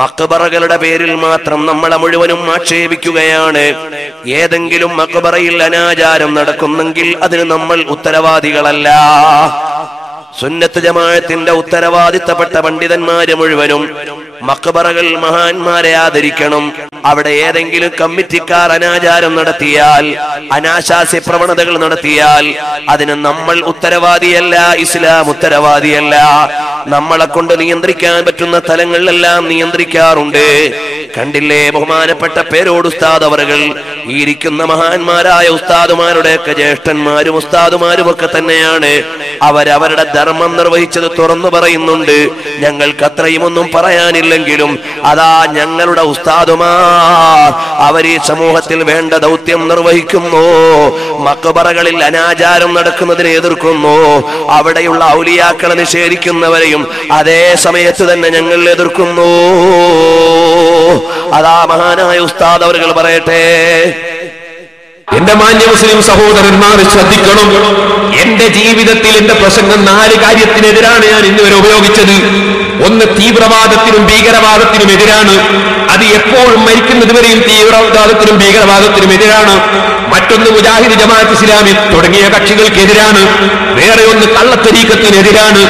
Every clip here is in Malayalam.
മഖ്ബറകളുടെ പേരിൽ മാത്രം നമ്മളെ മുഴുവനും ആക്ഷേപിക്കുകയാണ്. ഏതെങ്കിലും മഖ്ബറയിൽ അനാചാരം നടക്കുന്നെങ്കിൽ അതിന് നമ്മൾ ഉത്തരവാദികളല്ല. സുന്നത്ത് ജമാഅത്തിന്റെ ഉത്തരവാദിത്തപ്പെട്ട പണ്ഡിതന്മാര് മുഴുവനും മഖ്ബറകൾ മഹാന്മാരെ ആദരിക്കണം. അവിടെ ഏതെങ്കിലും കമ്മിറ്റിക്കാർ അനാചാരം നടത്തിയാൽ, അനാശാസ്യ പ്രവണതകൾ നടത്തിയാൽ അതിന് നമ്മൾ ഉത്തരവാദിയല്ല, ഇസ്ലാം ഉത്തരവാദിയല്ല. നമ്മളെ കൊണ്ട് നിയന്ത്രിക്കാൻ പറ്റുന്ന തലങ്ങളിലെല്ലാം നിയന്ത്രിക്കാറുണ്ട്. കണ്ടില്ലേ ബഹുമാനപ്പെട്ട പേരോട് ഉസ്താദ് അവറുകൾ, ഈ ഇരിക്കുന്ന മഹാന്മാരായ ഉസ്താദുമാരുടെയൊക്കെ ജ്യേഷ്ഠന്മാരും ഉസ്താദുമാരും ഒക്കെ തന്നെയാണ്. അവരവരുടെ ധർമ്മം നിർവഹിച്ചത് തുറന്നു പറയുന്നുണ്ട്. ഞങ്ങൾക്ക് അത്രയും ഒന്നും പറയാനില്ലെങ്കിലും അതാ ഞങ്ങളുടെ ഉസ്താദുമാർ അവർ ഈ സമൂഹത്തിൽ വേണ്ട ദൗത്യം നിർവഹിക്കുന്നു. മഖ്ബറകളിൽ അനാചാരം നടക്കുന്നതിനെ എതിർക്കുന്നു. അവിടെയുള്ള ഔലിയാക്കളെ നിഷേധിക്കുന്നവരെയും അതേ സമയത്ത് തന്നെ ഞങ്ങൾ എതിർക്കുന്നു. അതാ മഹാനായ ഉസ്താദ് അവറുകൾ പറയട്ടെ. എന്റെ മാന്യ മുസ്ലിം സഹോദരന്മാർ ശ്രദ്ധിക്കണം. എന്റെ ജീവിതത്തിൽ എന്റെ പ്രസംഗം 4 കാര്യത്തിനെതിരാണ് ഞാൻ ഇന്നുവരെ ഉപയോഗിച്ചത്. ഒന്ന് തീവ്രവാദത്തിനും ഭീകരവാദത്തിനും എതിരാണ്. അത് എപ്പോഴും മരിക്കുന്നതുവരെയും തീവ്രവാദത്തിനും ഭീകരവാദത്തിനും എതിരാണ്. മറ്റൊന്ന് മുജാഹിദ് ജമാഅത്ത് ഇസ്ലാമി തുടങ്ങിയ കക്ഷികൾക്കെതിരാണ്. വേറെ ഒന്ന് കള്ളത്തരീക്കത്തിനെതിരാണ്.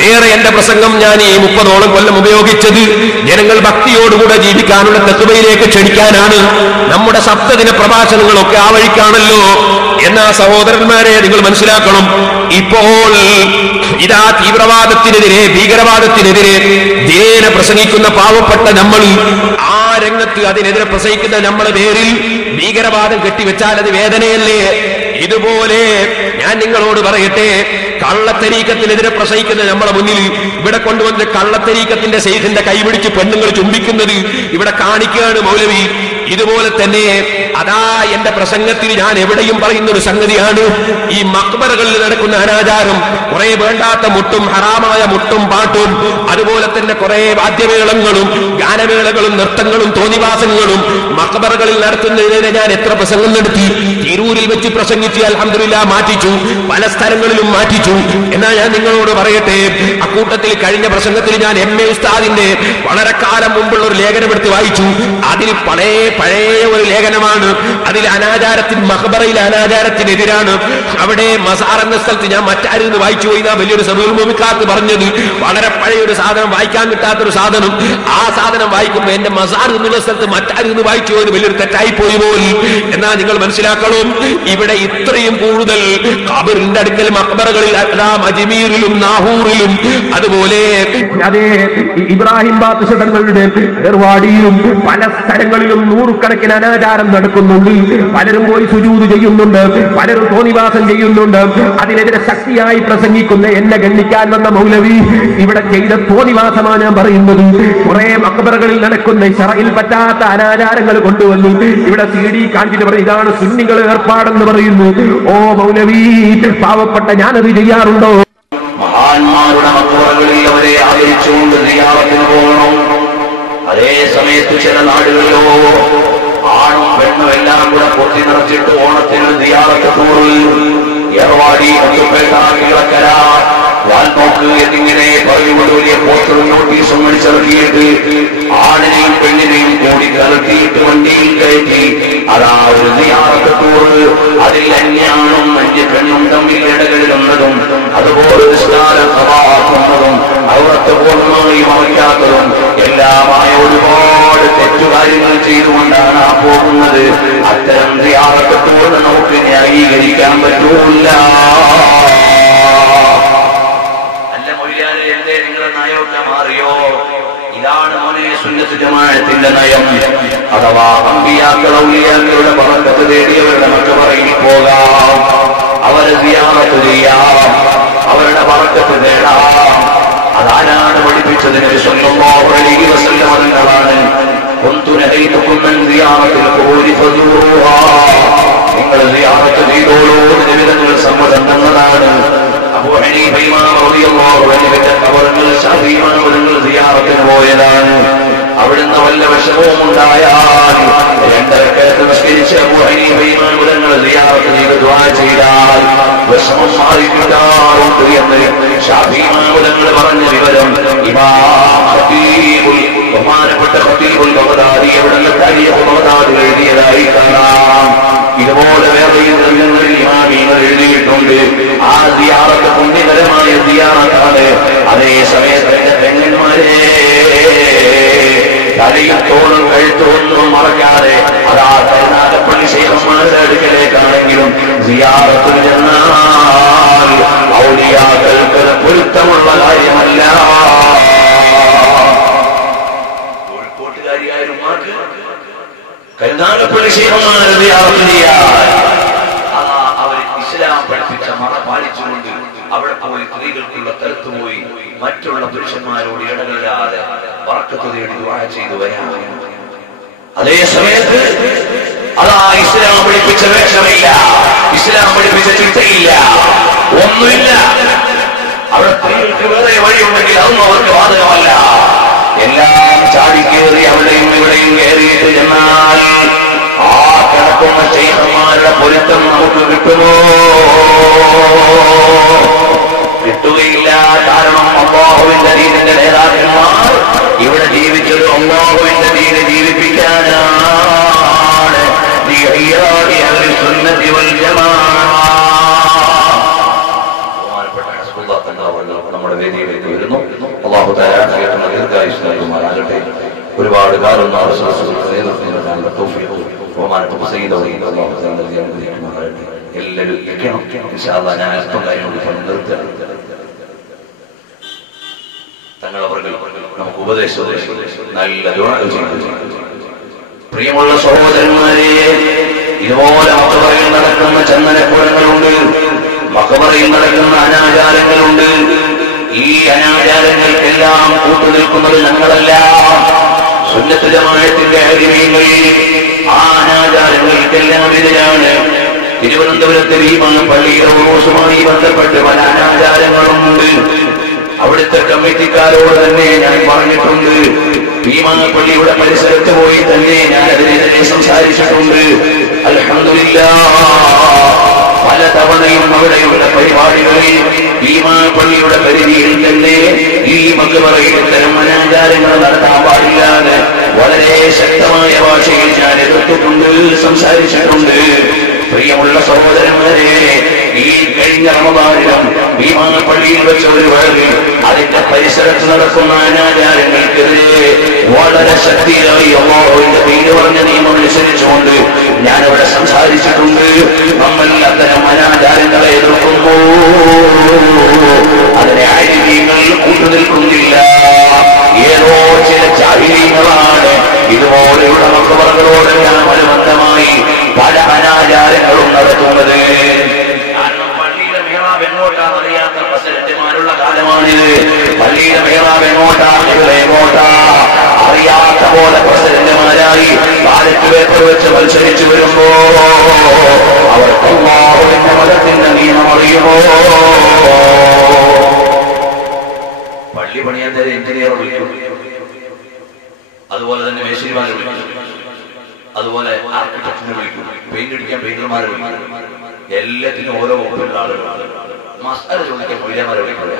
വേറെ എന്റെ പ്രസംഗം ഞാൻ ഈ 30ഓളം കൊല്ലം ഉപയോഗിച്ചത് ജനങ്ങൾ ഭക്തിയോടുകൂടെ ജീവിക്കാനുള്ള തത്വയിലേക്ക് ക്ഷണിക്കാനാണ്. നമ്മുടെ സപ്തദിന പ്രഭാഷണങ്ങളൊക്കെ ആ വഴിക്കാണല്ലോ. എന്നാ സഹോദരന്മാരെ നിങ്ങൾ മനസ്സിലാക്കണം, ഇപ്പോൾ ഇതാ തീവ്രവാദത്തിനെതിരെ ഭീകരവാദത്തിനെതിരെ ധീരേന പ്രസംഗിക്കുന്ന പാവപ്പെട്ട നമ്മൾ, ആ രംഗത്ത് അതിനെതിരെ പ്രസംഗിക്കുന്ന നമ്മളെ പേരിൽ ഭീകരവാദം കെട്ടിവെച്ചാൽ അത് വേദനയല്ലേ? ഇതുപോലെ ഞാൻ നിങ്ങളോട് പറയട്ടെ, കള്ളത്തരീക്കത്തിനെതിരെ പ്രസംഗിക്കുന്ന നമ്മളെ മുന്നിൽ ഇവിടെ കൊണ്ടുവന്ന് കള്ളത്തരീക്കത്തിന്റെ ശൈഖിന്റെ കൈപിടിച്ച് പെണ്ണുങ്ങൾ ചുംബിക്കുന്നത് ഇവിടെ കാണിക്കുകയാണ് മൗലവി. ഇതുപോലെ തന്നെ അതാ എന്റെ പ്രസംഗത്തിൽ ഞാൻ എവിടെയും പറയുന്ന ഒരു സംഗതിയാണ്, ഈ മഖ്ബറകളിൽ നടക്കുന്ന അനാചാരം, കുറെ വേണ്ടാത്ത മുട്ടും ഹറാമായ മുട്ടും പാട്ടും, അതുപോലെ തന്നെ കുറെ വാദ്യമേളങ്ങളും ഗാനമേളകളും നൃത്തങ്ങളും തോന്നിവാസങ്ങളും മഖ്ബറകളിൽ നടത്തുന്നതിനെ ഞാൻ എത്ര പ്രസംഗം നടത്തി. തിരൂരിൽ വെച്ച് പ്രസംഗിച്ച് അൽഹംദുലില്ലാഹ് മാറ്റിച്ചു, പല സ്ഥലങ്ങളിലും മാറ്റിച്ചു. എന്നാൽ ഞാൻ നിങ്ങളോട് പറയട്ടെ, അക്കൂട്ടത്തിൽ കഴിഞ്ഞ പ്രസംഗത്തിൽ ഞാൻ MA ഉസ്താദിന്റെ വളരെ കാലം മുമ്പുള്ള ഒരു ലേഖനം എടുത്ത് വായിച്ചു. അതിൽ പഴയ ഒരു ലേഖനമാണ്. അതിൽ അനാചാരത്തിന് മഖ്ബറയിലെ അനാചാരത്തിനെതിരാണ്. അവിടെ മസാർ എന്ന സ്ഥലത്ത് ഞാൻ മറ്റാരെന്ന് വായിച്ചു പോയി വലിയൊരു സബൂൽമുമിക്കാത്ത് പറഞ്ഞത്, വളരെ പഴയൊരു സാധനം, വായിക്കാൻ കിട്ടാത്തൊരു സാധനം. ആ സാധനം വായിക്കുമ്പോൾ എന്റെ മസാർ എന്നുള്ള സ്ഥലത്ത് മറ്റാരെന്ന് വായിച്ചു പോയത് വലിയൊരു തെറ്റായി പോയി പോലും. എന്നാൽ നിങ്ങൾ മനസ്സിലാക്കണം, ഇവിടെ ഇത്രയും കൂടുതൽ ഖബറിന്റെ അടുക്കൽ മഖ്ബറകളിൽ അജ്മീറിലും നാഹൂറിലും അതുപോലെ അതേ ഇബ്രാഹിം ബാദുഷ തങ്ങളുടെ ദർവാടിയിലും പല സ്ഥലങ്ങളിലും നൂറുകണക്കിന് അനാചാരം നടക്കുന്നുണ്ട്. പലരും പോയി സുജൂദ് ചെയ്യുന്നുണ്ട്, പലരും തോന്നിവാസം ചെയ്യുന്നുണ്ട്. അതിനെതിരെ ശക്തിയായി പ്രസംഗിക്കുന്ന എന്നെ ഗണ്ണിക്കാൻ വന്ന മൗലവി ഇവിടെ ചെയ്ത തോന്നിവാസമാണ് ഞാൻ പറയുന്നത്. കുറെ മഖ്ബറകളിൽ നടക്കുന്ന ശറഇൽ പറ്റാത്ത അനാചാരങ്ങൾ കൊണ്ടുവന്നു ഇവിടെ CD കാണിച്ചിട്ട് പറയും ഇതാണ് സുന്നികൾ ഏർപ്പാടെന്ന് പറയുന്നു. ഓ മൗലവി, പാവപ്പെട്ട ഞാനത് ചെയ്യാറുണ്ടോ? മഹാന്മാരുടെ മഖ്ബറകളിൽ അവരെ ആദരിച്ചുകൊണ്ട് സിയാറത്തിന് പോകണം. അതേ സമയത്ത് ചില നാടുകളിലോ ആണും പെണ്ണും എല്ലാം കൂടെ പൊട്ടി നിറച്ചിട്ട് ഓണത്തിന് സിയാറത്ത് ടൂറിൽ ഏർവാടി കിളക്കര വാൽപോക്ക് എന്നിങ്ങനെ പറഞ്ഞുകൊണ്ട് വലിയ പോസ്റ്ററും നോട്ടീസും അടിച്ചിറക്കിയിട്ട് ആണിനെയും പെണ്ണിനെയും കൂടി കലർത്തിയിട്ട് വണ്ടിയിൽ കയറ്റി അതാ ഒരു സിയാറത്ത് ടൂറ്. അതിൽ അന്യാണും അന്യ പെണ്ണും തമ്മിൽ ഇടകളിലുന്നതും അതുപോലെ നിസ്കാരമാക്കുന്നതും അവിടത്തെ പൂർണ്ണമായി മറിക്കാത്തതും എല്ലാമായ ഒരുപാട് തെറ്റുകാര്യങ്ങൾ ചെയ്തുകൊണ്ടാണ് ആ പോകുന്നത്. അത്തരം സിയാറത്ത് ടൂറിന് നമുക്ക് ന്യായീകരിക്കാൻ പറ്റൂല. അല്ല മൊഴിയാതെ എന്തേ നിങ്ങളുടെ നയമൊക്കെ മാറിയോ? ഇതാണ് മോനെ സുന്നത്ത് ജമാഅത്തിന്റെ നയം. അഥവാ അമ്പിയാക്കൾ ഔലിയാക്കളുടെ ബറക്കത്ത് തേടിയവരുടെ മഖ്ബറയിൽ പോകാം, അവരെ സിയാറത്ത് ചെയ്യാം, അവരുടെ ബറക്കത്ത് നേടാം. അതാരാണ് പഠിപ്പിച്ചത്? നബി സല്ലല്ലാഹു അലൈഹി വസല്ലം തങ്ങളാണ്. കുന്തു നഹൈതുകും അൻ സിയാറത്തിൽ ഖുബൂരി ഫസൂറുഹാ, നിങ്ങൾ സിയാറത്ത് ചെയ്തോളൂ നബി തങ്ങൾ സമ്മതം തന്നതാണ്. അബൂ ഹനീഫ ഇമാം റളിയല്ലാഹു അൻഹുവിന്റെ ഖബറിൽ ശാഫിഈ ഇമാമുകൾ സിയാറത്തിന് പോയതാണ്. അവിടുന്ന് വല്ല വിഷമവും ഉണ്ടായാൽ 2 റക്അത്ത് നിസ്കരിച്ച് അബൂ ഹനീഫ ഇമാമുകൾ സിയാറത്ത് ചെയ്ത് ദുആ ചെയ്താൽ വിഷമം മാറിക്കിട്ടാറുണ്ട് എന്ന് ശാഫിഈ ഇമാമുകൾ പറഞ്ഞ വിവരം ഇമാം ഖതീബുൽ ബഹുമാന സിയാറത്താണ്. അതേ സമയത്ത് എന്റെ പെങ്ങന്മാരെ തലയത്തോടും കഴുത്തൊന്നും മറക്കാതെ അതാ കരുനാഗപ്പള്ളി ശൈഖന്മാരുടെ അടുക്കലേക്കാണെങ്കിലും സിയാറത്തിന് ചെന്നാൽ ഔലിയാക്കൾക്ക് പൊരുത്തമുള്ള കാര്യമല്ല. കോഴിക്കോട്ടുകാരിയായ ഉമ്മാക്ക് കരുനാഗപ്പള്ളി ശൈഖന്മാരെ സിയാറത്ത് ചെയ്യാൻ അവർ ഇസ്ലാം പഠിപ്പിച്ച മറ പാലിച്ചുകൊണ്ട് അവിടെ പോയി സ്ത്രീകൾക്കുള്ള സ്ഥലത്ത് പോയി മറ്റുള്ള പുരുഷന്മാരോട് ഇടകളില്ലാതെ ബർക്കത്ത് തേടി ദുആ ചെയ്തു വരാം. അതേ സമയത്ത് അതാ ഇസ്ലാം പഠിപ്പിച്ച വേഷമില്ല, ഇസ്ലാം പഠിപ്പിച്ച ചിട്ടയില്ല, ഒന്നുമില്ല. അവിടെ സ്ത്രീകൾക്ക് വേറെ വഴിയുണ്ടെങ്കിൽ അതൊന്നും അവർക്ക് ബാധകമല്ല. എല്ലാം ചാടിക്കേറി അവിടെയും ഇവിടെയും കയറിയിട്ട് ചെന്നാൽ ആ കിടക്കുന്ന ശൈഖന്മാരുടെ പൊരുത്തം നമുക്ക് കിട്ടുമോ? കിട്ടുകയില്ല. കാരണം അല്ലാഹുവിന്റെ ദീനിന്റെ നേതാക്കന്മാർ ഇവിടെ ജീവിച്ചത് അല്ലാഹുവിന്റെ ദീന് ജീവിപ്പിക്കാനാണ്. നമ്മുടെ വേദിയിലേക്ക് വരുന്നു. അല്ലാഹു തആല ദീർഘായുസ്സ് നൽകുമാറാകട്ടെ. ഒരുപാട് കാലം എല്ലാവരും ഇരിക്കണം. ഇൻഷാ അല്ലാഹ് ഞാൻ അല്പം കാര്യങ്ങൾ പറഞ്ഞു നിർത്തുകയാണ്. തങ്ങളവർക്ക് നമുക്ക് ഉപദേശം നല്ല ദുആ ചെയ്തു. പ്രിയമുള്ള സഹോദരന്മാരെ, ഇതുപോലെ മഖബറയിൽ നടക്കുന്ന ചന്ദനക്കുടങ്ങളുണ്ട്, മഖബറയിൽ നടക്കുന്ന അനാചാരങ്ങളുണ്ട്. ഈ അനാചാരങ്ങൾക്കെല്ലാം കൂട്ടുനിൽക്കുന്നത് ഞങ്ങളല്ല, സുന്നത്ത് ജമാഅത്തിന്റെ അരിമീങ്ങൾ. ആ അനാചാരങ്ങൾക്കെല്ലാം എതിരാണ്. തിരുവനന്തപുരത്തെ പള്ളിയുടെ ഉറൂസുമായി ബന്ധപ്പെട്ട് പല അനാചാരങ്ങളുണ്ട്. അവിടുത്തെ കമ്മിറ്റിക്കാരോട് തന്നെ ഞാൻ പറഞ്ഞിട്ടുണ്ട്. പള്ളിയുടെ പരിസരത്ത് പോയി തന്നെ ഞാൻ അതിനെതിരെ സംസാരിച്ചിട്ടുണ്ട്. അൽഹംദുലില്ലാഹ് പല തവണയും അവിടെയുള്ള പരിപാടികളിൽ പള്ളിയുടെ പരിധിയിൽ തന്നെ ഈ മഖബറയിൽ ഇത്തരം അനാചാരങ്ങൾ നടത്താൻ പാടില്ലാതെ വളരെ ശക്തമായ ഭാഷയിൽ ഞാൻ എതിർത്തിട്ടുണ്ട്, സംസാരിച്ചിട്ടുണ്ട്. പ്രിയമുള്ള സഹോദരന്മാരെ, ഈ കഴിഞ്ഞ റമദാനിലും പള്ളിയിൽ വെച്ച ഒരു വേളയിൽ അതിന്റെ പരിസരത്ത് നടക്കുന്ന അനാചാരങ്ങൾക്കെതിരെ വളരെ ശക്തിയായി അല്ലാഹുവിന്റെ പേര് പറഞ്ഞ നിയമം അനുസരിച്ചുകൊണ്ട് ഞാനിവിടെ സംസാരിച്ചിട്ടുണ്ട്. നമ്മൾ അത്തരം അനാചാരങ്ങളെ എതിർക്കുമ്പോ അതിനെ ആലിമീങ്ങൾ കൂട്ടുനിൽക്കുന്നില്ല. ഏതോ ചില ജാഹിലീങ്ങളാണ് ഇതുപോലെയുള്ള മഖബറകളോടെല്ലാം അനുബന്ധമായി പല അനാചാരങ്ങളും നടത്തുന്നത്. പള്ളിയുടെ മിഹ്റാബ് എങ്ങോട്ടാണ് അറിയാത്ത പ്രസിഡന്റുമാരുള്ള കാലമാണിത്. പള്ളിയുടെ മിഹ്റാബ് എങ്ങോട്ടാ, എങ്ങോട്ടാ അറിയാത്ത പോലെ പ്രസിഡന്റുമാരായി ബാലറ്റ് പേപ്പർ വെച്ച് മത്സരിച്ചു വരുമ്പോ അവർക്ക് അല്ലാഹുവിന്റെ മതത്തിന്റെ നിയമം അറിയുമോ? പള്ളി പണിയാൻ തരം എഞ്ചിനീയർ വിളിക്കും, അതുപോലെ തന്നെ മേശരിമാരെ വിളിക്കും, അതുപോലെ ആർക്കിടെക്റ്റിനെ വിളിക്കും, പെയിന്റ് അടിക്കാൻ പെയിന്റർമാരെ വിളിക്കും. എല്ലാത്തിനും ഓരോ വകുപ്പുള്ള ആളുകളാണ്. മസ്അല ചോദിക്കാൻ മൗലവിമാരെ വിളിക്കുക,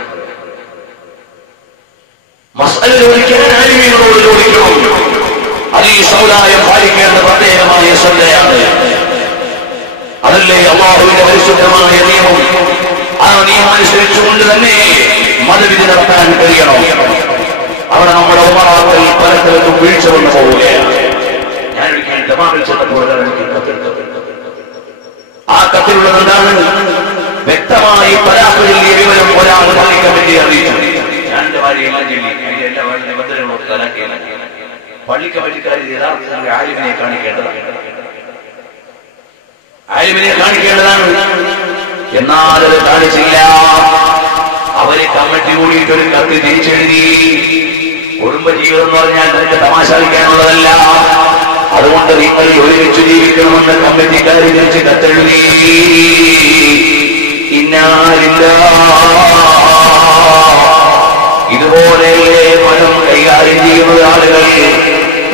മസ്അല ചോദിക്കാൻ ആലിമീങ്ങളോട് ചോദിക്കണം. അത് ഈ സമുദായം പാലിക്കേണ്ട പ്രത്യേകമായ ശ്രദ്ധയാണ്. അതല്ലേ അല്ലാഹുവിന്റെ പരിശുദ്ധമായ നിയമം. ആ നിയമം അനുസരിച്ചുകൊണ്ട് തന്നെ മതവിധി നടത്താൻ കഴിയണം. അവിടെ നമ്മുടെ ഉമറാക്കൾ പലതരത്തിലും വീഴ്ച വന്നു പോവുകയാണ്. ഞാനൊരിക്കൽ ദമാമിൽ ചെന്നപ്പോൾ ആ കത്തിലുള്ളത് എന്താണ്? വ്യക്തമായി പരാതി വിവരം ഒരാൾ പള്ളി കമ്മിറ്റി അറിയിച്ചു. ഞാൻ എന്റെ ഭാര്യയെല്ലാം ചൊല്ലി എല്ലാ നിബന്ധനകളൊക്കെ കലാക്കിയാണ്. പള്ളി കമ്മിറ്റിക്കാരിൽ യഥാർത്ഥത്തിൽ ആലിമിനെ കാണിക്കേണ്ടതാണ്, ആലിമിനെ കാണിക്കേണ്ടതാണ്. എന്നാൽ അത് കാണിച്ചില്ല. അവര് കമ്മിറ്റി കൂടിയിട്ട് ഒരു കത്ത് തിരിച്ചെഴുതി. കുടുംബജീവിതം എന്ന് പറഞ്ഞാൽ തനിക്ക് തമാശ കളിക്കാനുള്ളതല്ല. അതുകൊണ്ട് നിങ്ങൾ ഒരുമിച്ച് ജീവിക്കണമെന്ന് കമ്മിറ്റിക്കാർ തിരിച്ച് കത്തെഴുതി. ഇതുപോലെയല്ലേ മതം കൈകാര്യം ചെയ്യുന്ന ആളുകൾ.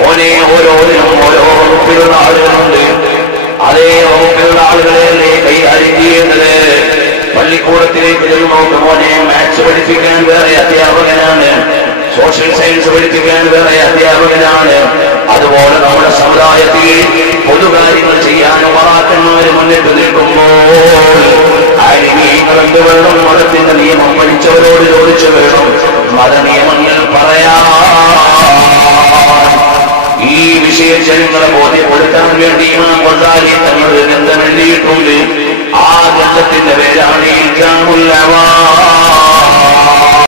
ഓനെ ഓരോന്നിനും ഓരോ വകുപ്പിലുള്ള ആളുകളുണ്ട്. അതേ വകുപ്പിലുള്ള ആളുകളെയല്ലേ കൈകാര്യം ചെയ്യേണ്ടത്. പള്ളിക്കൂടത്തിലേക്ക് ചെല്ലുമ്പോൾ മോനെ മാത്സ് പഠിപ്പിക്കാൻ വേറെ അധ്യാപകനാണ്, സോഷ്യൽ സയൻസ് പഠിപ്പിക്കാൻ വേറെ അധ്യാപകനാണ്. അതുപോലെ നമ്മുടെ സമുദായത്തിൽ പൊതുകാര്യങ്ങൾ ചെയ്യാൻ ഉമറാക്കന്മാര് മുന്നിട്ട് നിൽക്കുമ്പോൾ ആലിമീങ്ങൾ എന്ത് വേണം? മതത്തിന്റെ നിയമം പഠിച്ചവർ അവരോട് ചോദിച്ചു വേണം മതനിയമങ്ങൾ പറയാ. ഈ വിഷയങ്ങളെ ബോധ്യപ്പെടുത്താൻ വേണ്ടി ഇമാം ഗസാലി തങ്ങൾ ഗ്രന്ഥം എഴുതിയിട്ടുണ്ട്. ആ ഗ്രന്ഥത്തിന്റെ പേരാണ് ഇൽജാമുൽ അവാം.